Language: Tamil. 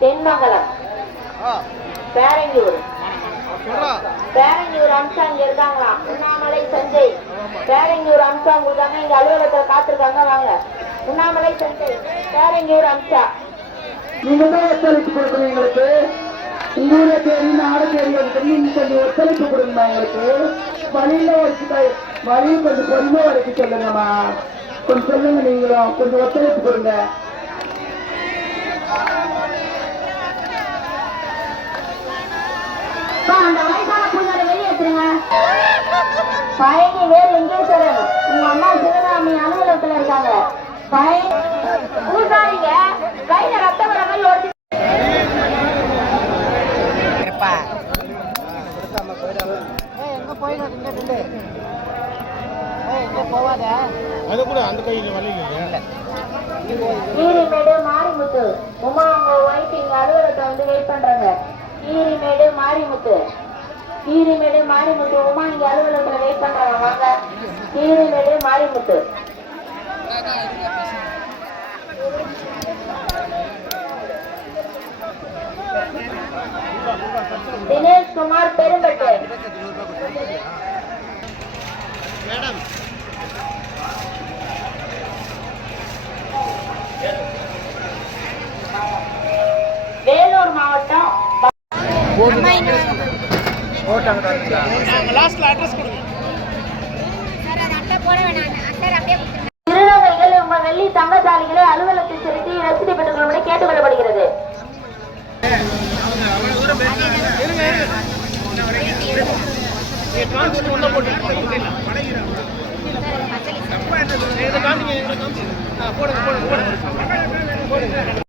தென்மங்கலம், பேரங்கியூர் அம்சா இங்க இருக்காங்களா? உண்ணாமலை சஞ்சய், பேரங்கியூர் அம்சா கொடுத்தாங்க. இங்க அலுவலகத்தில் காத்திருக்காங்க. வாங்க. உண்ணாமலை சஞ்சய், பேரங்கியூர் அம்சா. நீங்க தான் ஒத்துழைப்பு கொடுக்கணும் எங்களுக்கு. ஊரே தெரியும், நாடு தெரியும், கொஞ்சம் ஒத்துழைப்பு கொடுங்கம்மா எங்களுக்கு. வழியில வழி கொஞ்சம் கொஞ்சம் வரைக்கும் சொல்லுங்கம்மா. கொஞ்சம் சொல்லுங்க, நீங்களும் கொஞ்சம் ஒத்துழைப்பு கொடுங்க. அந்த வயசான பூஜாரி வெளியேற்றுங்க. பழனி வேறு லிங்கேஸ்வரன், உங்க அம்மா சிவகாமி அலுவலகத்துல இருக்காங்க. பூசாரிங்க கையில ரத்தம் வர மாதிரி ஓடி கீரிமேடு மாரிமுத்து உமா உங்க ஒய்ஃப் இங்க அலுவலகத்தை வந்து வெயிட் பண்றாங்க. கீரிமேடு மாரிமுத்து உமா இங்க அலுவலகத்துல வெயிட் பண்றாங்க. வாங்க. கீரிமேடு மாரிமுத்து. தினேஷ் குமார் பெரும்பட்டு. வேலூர் மாவட்டம் திருநங்கைகள் உங்கள் வெள்ளி தங்கச்சாலிகளை அலுவலகத்தில் செலுத்தி ரசீது பெற்றுக் கொள்ளும்படி கேட்டுக் கொள்ளப்படுகிறது. போடுங்க